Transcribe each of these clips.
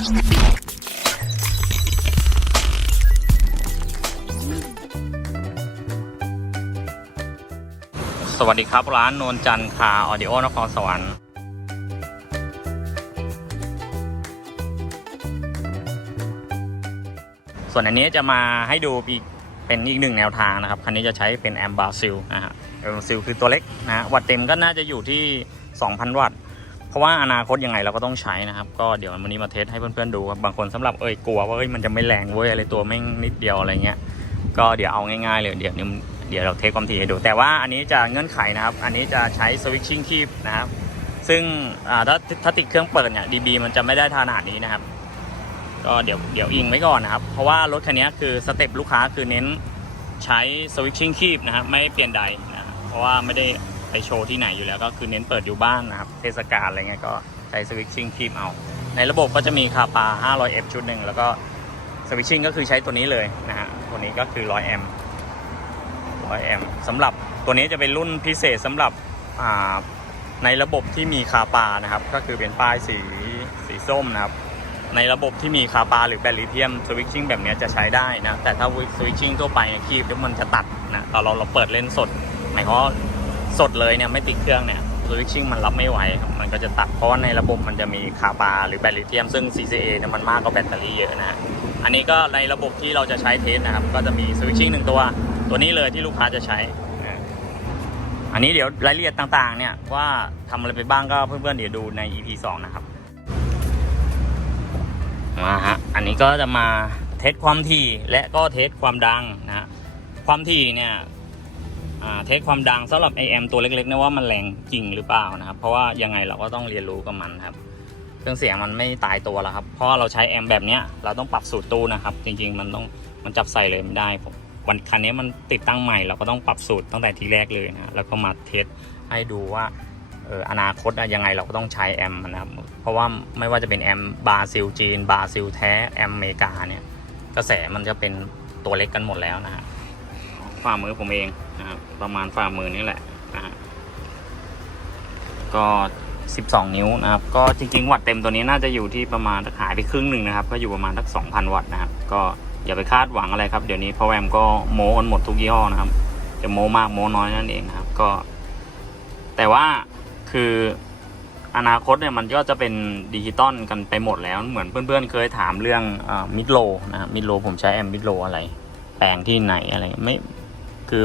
สวัสดีครับ ร้านโนนจันคาออดิโอนครสวรรค์ส่วนอันนี้จะมาให้ดูอีกเป็นอีกหนึ่งแนวทางนะครับ คันนี้จะใช้เป็นแอมบาซิลนะฮะแอมบาซิลคือตัวเล็กนะฮะวัตต์เต็มก็น่าจะอยู่ที่ 2,000 วัตต์ เพราะว่าอนาคตยังไงเราก็ต้องใช้นะครับ ก็เดี๋ยววันนี้มาเทสให้เพื่อนๆดูครับบางคนสำหรับเอ้ยกลัวว่าเอ้ยมันจะไม่แรงเว้ยอะไรตัวแม่งนิดเดียวอะไรเงี้ยก็เดี๋ยวเอาง่ายๆเลยเดี๋ยวนี้เดี๋ยวเราเทสความถี่ให้ดู แต่ว่าอันนี้จะเงื่อนไขนะครับ อันนี้จะใช้สวิตชิ่งคีบนะครับ ซึ่งถ้าถ้าติดเครื่องเปิดเนี่ย DB มันจะไม่ได้ขนาดนี้นะครับ ก็เดี๋ยวเดี๋ยวอิงไว้ก่อนนะครับ เพราะว่ารถคันนี้คือสเต็ปลูกค้าคือเน้นใช้สวิตชิ่งคีบนะครับไม่เปลี่ยนใดนะเพราะว่าไม่ได้ ไปโชว์ที่ไหนอยู่แล้วก็คือเน้นเปิดอยู่บ้านนะครับ เทศกาลอะไรเงี้ยก็ใช้สวิตชิ่งคีบเอา ในระบบก็จะมีคาปา 500F ชุดหนึ่งแล้วก็สวิตชิ่งก็คือใช้ตัวนี้เลยนะฮะ ตัวนี้ก็คือ 100 แอมป์ 100 แอมป์สำหรับตัวนี้จะเป็นรุ่นพิเศษสำหรับในระบบที่มีคาปานะครับ ก็คือเป็นป้ายสีสีส้มนะครับ ในระบบที่มีคาปาหรือแบตลิเทียมสวิตชิ่งแบบนี้จะใช้ได้นะ แต่ถ้าสวิตชิ่งทั่วไปคีบเดี๋ยมันจะตัดนะตอนเราเราเปิดเล่นสดหมายความ สดเลยเนี่ยไม่ติดเครื่องเนี่ยสวิตชิ่งมันรับไม่ไหวครับมันก็จะตัดเพราะว่าในระบบมันจะมีคาปาหรือแบตลิเทียมซึ่ง CCA เนี่ยมันมากกว่าแบตเตอรี่เยอะนะอันนี้ก็ในระบบที่เราจะใช้เทสนะครับ ก็จะมีสวิตชิ่งหนึ่งตัวตัวนี้เลยที่ลูกค้าจะใช้ อันนี้เดี๋ยวรายละเอียดต่างๆ เนี่ยว่าทำอะไรไปบ้างก็เพื่อนๆเดี๋ยวดูใน EP 2 นะครับมาฮะอันนี้ก็จะมาเทสความถี่และก็เทสความดังนะฮะความถี่เนี่ย เทสความดังสำหรับ AM ตัวเล็กๆเนี่ยว่ามันแรงจริงหรือเปล่านะครับ เพราะว่ายังไงเราก็ต้องเรียนรู้กับมันครับ เครื่องเสียงมันไม่ตายตัวแล้วครับ เพราะเราใช้แอมแบบเนี้ยเราต้องปรับสูตรตู้นะครับ จริง ๆ มันต้องมันจับใส่เลยไม่ได้ผมวันคันนี้มันติดตั้งใหม่เราก็ต้องปรับสูตรตั้งแต่ทีแรกเลยนะแล้วก็มาเทสให้ดูว่าเอออนาคตยังไงเราก็ต้องใช้แอมนะครับ เพราะว่าไม่ว่าจะเป็นแอมบราซิลจีนบราซิลแท้แอมอเมริกาเนี่ยกระแสมันจะเป็นตัวเล็กกันหมดแล้วนะฮะ ฝ่ามือผมเองนะครับประมาณฝ่ามือนี่แหละนะฮะก็ 12 นิ้วนะครับ ก็จริงๆ วัตต์เต็มตัวนี้น่าจะอยู่ที่ประมาณหายไปครึ่งหนึ่งนะครับ ก็อยู่ประมาณสัก 2,000 วัตต์นะครับ ก็อย่าไปคาดหวังอะไรครับ เดี๋ยวนี้พอแวมก็โม้กันหมดทุกยี่ห้อนะครับ จะโม้มากโม้น้อยนั่นเองนะครับ ก็ แต่ว่าคืออนาคตเนี่ยมันก็จะเป็นดิจิตอลกันไปหมดแล้ว เหมือนเพื่อนๆ เคยถามเรื่องมิดโลนะครับมิดโลผมใช้แอมมิดโลอะไร แปลงที่ไหนอะไรไม่ คือ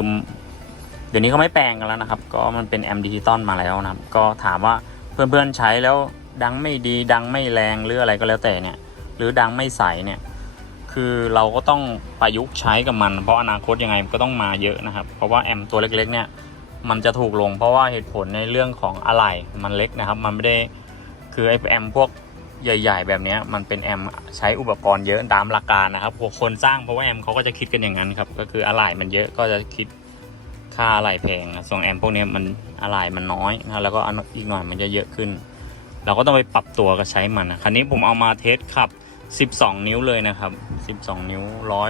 เดี๋ยวนี้เขาไม่แปลงกันแล้วนะครับ ก็มันเป็นแอมดิจิตอลมาแล้วนะครับ ก็ถามว่าเพื่อนๆใช้แล้วดังไม่ดีดังไม่แรงหรืออะไรก็แล้วแต่เนี่ย หรือดังไม่ใสเนี่ย คือเราก็ต้องประยุกต์ใช้กับมัน เพราะอนาคตยังไงก็ต้องมาเยอะนะครับ เพราะว่าแอมตัวเล็กๆเนี่ยมันจะถูกลงเพราะว่าเหตุผลในเรื่องของอะไหล่มันเล็กนะครับ มันไม่ได้คือไอแอมพวก ใหญ่ ๆ แบบนี้มันเป็นแอมใช้อุปกรณ์เยอะตามหลักการนะครับพวกคนสร้างเพราะว่าแอมเขาก็จะคิดกันอย่างนั้นครับ ก็คืออะไหล่มันเยอะก็จะคิดค่าอะไหล่แพงส่วนแอมพวกนี้มันอะไหล่มันน้อยนะแล้วก็อีกหน่อยมันจะเยอะขึ้น เราก็ต้องไปปรับตัวกับใช้มันนะคันนี้ผมเอามาเทสขับ 12 นิ้วเลยนะครับ 12 นิ้ว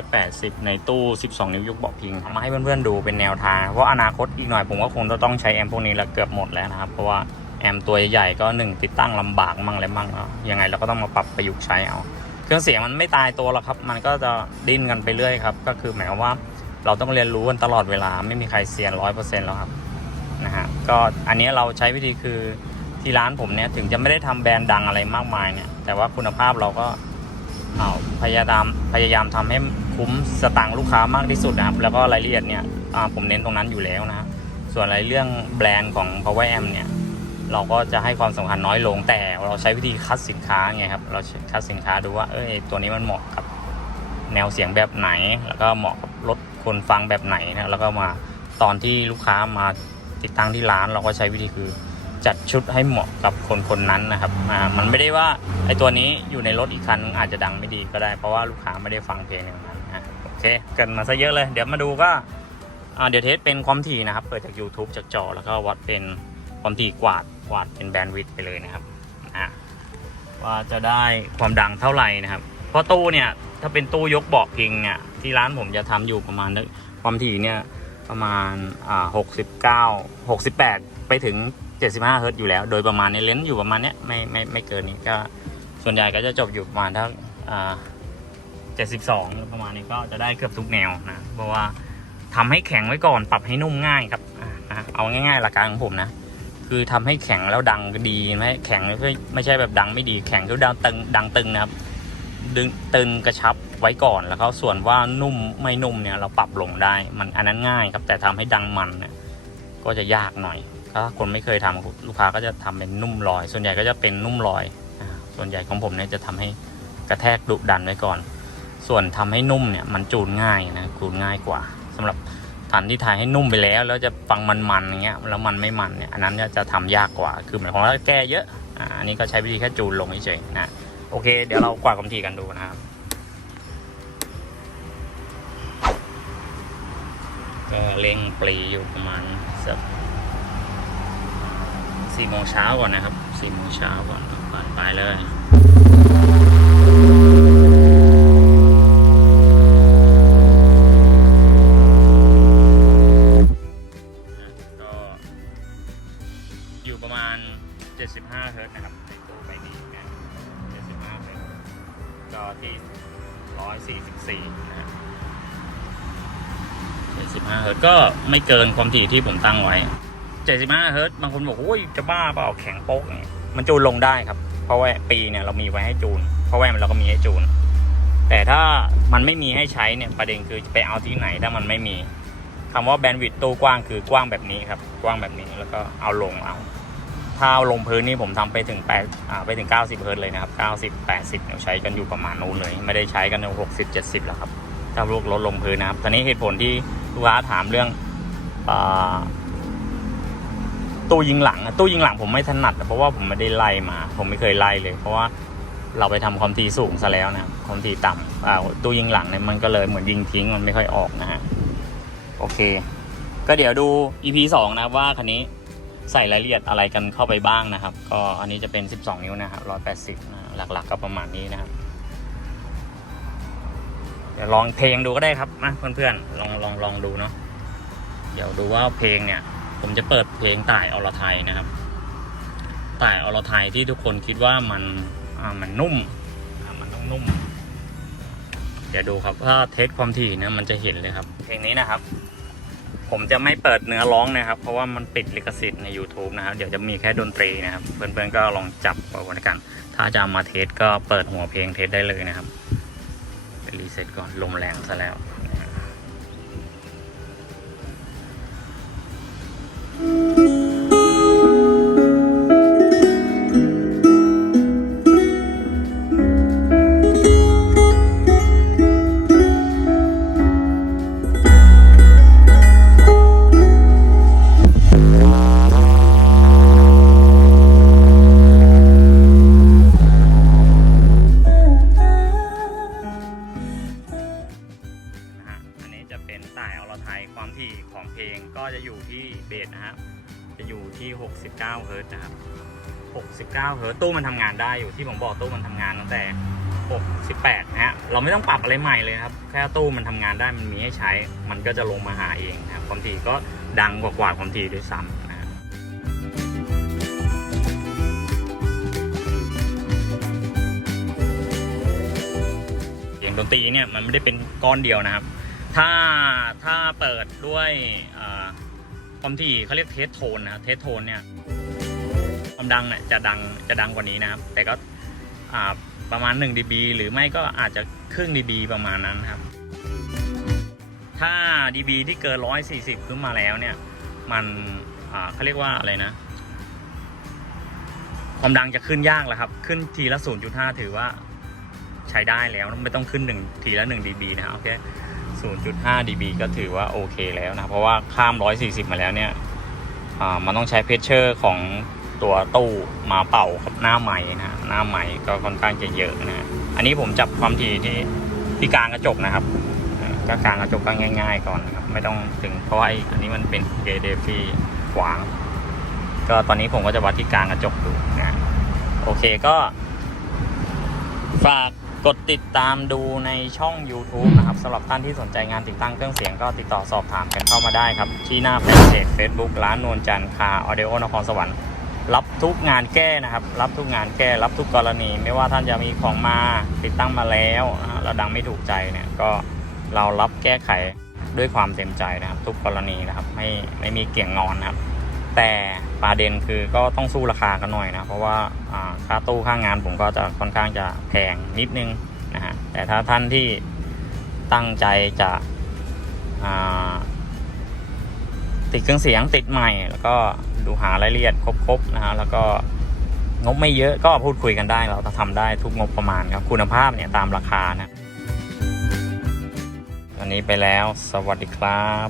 180 ในตู้ 12 นิ้วยกเบาะพิงมาให้เพื่อนๆดูเป็นแนวทางเพราะอนาคตอีกหน่อยผมก็คงจะต้องใช้แอมพวกนี้ล้วเกือบหมดแล้วนะครับเพราะว่า อมตัวใหญ่ก็หนึ่งติดตั้งลำบากมั่งอะไรมั่งเนาะยังไงเราก็ต้องมาปรับประยุกต์ใช้เอา เครื่องเสียงมันไม่ตายตัวหรอกครับ มันก็จะดิ้นกันไปเรื่อยครับ ก็คือหมายความว่าเราต้องเรียนรู้กันตลอดเวลาไม่มีใครเซียนร้อยเปอร์เซ็นต์แล้วครับนะฮะก็อันนี้เราใช้วิธีคือที่ร้านผมเนี่ยถึงจะไม่ได้ทำแบรนด์ดังอะไรมากมายเนี่ย แต่ว่าคุณภาพเราก็เอาพยายามพยายามทำให้คุ้มสตางค์ลูกค้ามากที่สุดนะครับ แล้วก็รายละเอียดเนี่ยผมเน้นตรงนั้นอยู่แล้วนะครับส่วนอะไรเรื่องแบรนด์ของ Power Amp เนี่ย เราก็จะให้ความสำคัญน้อยลง แต่เราใช้วิธีคัดสินค้าไงครับ เราคัดสินค้าดูว่าเอ้ยตัวนี้มันเหมาะกับแนวเสียงแบบไหน แล้วก็เหมาะกับรถคนฟังแบบไหนนะแล้วก็มาตอนที่ลูกค้ามาติดตั้งที่ร้าน เราก็ใช้วิธีคือจัดชุดให้เหมาะกับคนคนนั้นนะครับอ่ามันไม่ได้ว่าไอ้ตัวนี้อยู่ในรถอีกคันอาจจะดังไม่ดีก็ได้เพราะว่าลูกค้าไม่ได้ฟังเพลงอย่างนั้นอะโอเคเกินมาซะเยอะเลย เดี๋ยวมาดูก็อ่าเดี๋ยวเทสเป็นความถี่นะครับ เปิดจาก YouTube จากจอแล้วก็วัดเป็น ความถี่กวาดกวาดเป็นแบนด์วิดต์ไปเลยนะครับอะว่าจะได้ความดังเท่าไหร่นะครับ เพราะตู้เนี่ยถ้าเป็นตู้ยกเบาะพิงเนี่ยที่ร้านผมจะทำอยู่ประมาณความถี่เนี่ยประมาณอ่าหกสิบเก้าหกสิบแปดไปถึง75เฮิร์ตอยู่แล้ว โดยประมาณในเลนส์อยู่ประมาณเนี้ยไม่ไม่ไม่เกินนี้ก็ส่วนใหญ่ก็จะจบอยู่ประมาณทั้งอ่าเจ็ดสิบสองประมาณนี้ก็จะได้เกือบทุกแนวนะเพราะว่าทำให้แข็งไว้ก่อนปรับให้นุ่มง่ายครับนะเอาง่ายๆหลักการของผมนะ คือทำให้แข็งแล้วดังดีไม่แข็งไม่ไม่ใช่แบบดังไม่ดีแข็งแล้วดังตึงดังตึงนะครับ ดึงตึงกระชับไว้ก่อนแล้วก็ส่วนว่านุ่มไม่นุ่มเนี่ยเราปรับลงได้ มันอันนั้นง่ายครับ แต่ทำให้ดังมันเนี่ยก็จะยากหน่อยถ้าคนไม่เคยทำลูกค้าก็จะทำเป็นนุ่มลอย ส่วนใหญ่ก็จะเป็นนุ่มลอย ส่วนใหญ่ของผมเนี่ยจะทำให้กระแทกดุดันไว้ก่อน ส่วนทำให้นุ่มเนี่ยมันจูนง่ายนะจูนง่ายกว่าสำหรับ ฐานที่ถ่ายให้นุ่มไปแล้ว แล้วจะฟังมันๆอย่างเงี้ยแล้วมันไม่มันเนี่ยอันนั้นเนี่ยจะทำยากกว่าคือหมายความว่าแก้เยอะอ่าอันนี้ก็ใช้วิธีแค่จูนลงเฉยๆนะโอเค เดี๋ยวเรากวาดความถี่กันดูนะครับก็เร่งปรีอยู่ประมาณสักสี่โมงเช้าก่อนนะครับสี่โมงเช้าก่อนผ่านไปเลย ก็ไม่เกินความถี่ที่ผมตั้งไว้ 75เฮิร์ตซ์บางคนบอกโอ้ยจะบ้าเปล่าแข็งโป๊กเนี่ยมันจูนลงได้ครับ เพราะว่าปีเนี่ยเรามีไว้ให้จูน เพราะว่าเราก็มีให้จูน แต่ถ้ามันไม่มีให้ใช้เนี่ยประเด็นคือจะไปเอาที่ไหนถ้ามันไม่มีคำว่าแบนด์วิดต์ตู้กว้างคือกว้างแบบนี้ครับ กว้างแบบนี้แล้วก็เอาลงเอาถ้าเอาลงพื้นนี่ผมทำไปถึง8อ่าไปถึง 90เฮิร์ตซ์เลยนะครับ 90 80เนี่ยใช้กันอยู่ประมาณนู้นเลย ไม่ได้ใช้กันใน60 70แล้วครับ ถ้าลูกลดลงพื้นนะครับตอนนี้เหตุผลที่ ลูกค้าถามเรื่องอตู้ยิงหลังตู้ยิงหลังผมไม่ถนัด เพราะว่าผมไม่ได้ไล่มา ผมไม่เคยไล่เลย เพราะว่าเราไปทำความถี่สูงซะแล้วนะความถี่ต่ำตู้ยิงหลังเนี่ยมันก็เลยเหมือนยิงทิ้งมันไม่ค่อยออกนะฮะโอเค ก็เดี๋ยวดู EP 2 นะว่าคันนี้ใส่รายละเอียดอะไรกันเข้าไปบ้างนะครับ ก็อันนี้จะเป็น 12 นิ้วนะครับ180นะหลักๆก็ประมาณนี้นะครับ เดี๋ยวลองเพลงดูก็ได้ครับมาเพื่อนๆลองลองลองดูเนาะเดี๋ยวดูว่าเพลงเนี่ย ผมจะเปิดเพลงต่ายอรไทยนะครับต่ายอรไทยที่ทุกคนคิดว่ามันมันนุ่มมันต้องนุ่ม เดี๋ยวดูครับถ้าเทสความถี่นี่ยมันจะเห็นเลยครับ เพลงนี้นะครับ ผมจะไม่เปิดเนื้อร้องนะครับ เพราะว่ามันปิดลิขสิทธิ์ใน YouTube นะครับ เดี๋ยวจะมีแค่ดนตรีนะครับ เพื่อนๆก็ลองจับเอาไว้กัน ถ้าจะมาเทสก็เปิดหัวเพลงเทสได้เลยนะครับ รีเซ็ตก่อน ลมแรงซะแล้วนะ 69เฮิร์ตตู้มันทำงานได้อยู่ที่ผมบอกตู้มันทำงานตั้งแต่ 68นะฮะเราไม่ต้องปรับอะไรใหม่เลยครับ แค่ตู้มันทำงานได้มันมีให้ใช้ มันก็จะลงมาหาเองนะครับความถี่ก็ดังกว่ากว่าความถี่ด้วยซ้ำนะฮะเสียงดนตรีเนี่ยมันไม่ได้เป็นก้อนเดียวนะครับ ถ้าถ้าเปิดด้วยความถี่เขาเรียกเทสโทนนะครับเทสโทนเนี่ย ความดังเนี่ยจะดังจะดังกว่านี้นะครับ แต่ก็ประมาณ 1 dB หรือไม่ก็อาจจะครึ่ง dB ประมาณนั้นครับ ถ้า dB ที่เกิน 140 ขึ้นมาแล้วเนี่ย มันเขาเรียกว่าอะไรนะ ความดังจะขึ้นยากแล้วครับ ขึ้นทีละ 0.5 ถือว่าใช้ได้แล้วไม่ต้องขึ้นหนึ่งทีละ 1 dB นะโอเค0.5 dB ก็ถือว่าโอเคแล้วนะ เพราะว่าข้าม 140 มาแล้วเนี่ยมันต้องใช้เพชเชอร์ของ ตัวตู้มาเป่ากับหน้าไม้นะหน้าไม้ก็ค่อนข้างจะเยอะนะอันนี้ผมจับความถี่ที่ที่กลางกระจกนะครับก็กลางกระจกก็ง่าย ๆ ก่อนครับไม่ต้องถึงเพราะว่าไออันนี้มันเป็นเกเดฟี่ขวาง ก็ตอนนี้ผมก็จะวัดที่กลางกระจกดูนะโอเคก็ ฝากกดติดตามดูในช่อง YouTube นะครับสำหรับท่านที่สนใจงานติดตั้งเครื่องเสียงก็ติดต่อสอบถามกันเข้ามาได้ครับ ที่หน้าแฟนเพจ Facebook ร้านนวลจันทร์คาออเดโอนครสวรรค์ รับทุกงานแก้นะครับ รับทุกงานแก้รับทุกกรณี ไม่ว่าท่านจะมีของมาติดตั้งมาแล้วนะฮะแล้วดังไม่ถูกใจเนี่ยก็เรารับแก้ไขด้วยความเต็มใจนะครับ ทุกกรณีนะครับไม่ไม่มีเกี่ยงงอนนะครับ แต่ประเด็นคือก็ต้องสู้ราคากันหน่อยนะเพราะว่าค่าตู้ค่างานผมก็จะค่อนข้างจะแพงนิดนึงนะฮะแต่ถ้าท่านที่ตั้งใจจะ ติดเครื่องเสียงติดใหม่แล้วก็ดูหารายละเอียดครบๆนะฮะแล้วก็งบไม่เยอะก็พูดคุยกันได้ เราจะทำได้ทุกงบประมาณครับคุณภาพเนี่ยตามราคานะอันนี้ไปแล้วสวัสดีครับ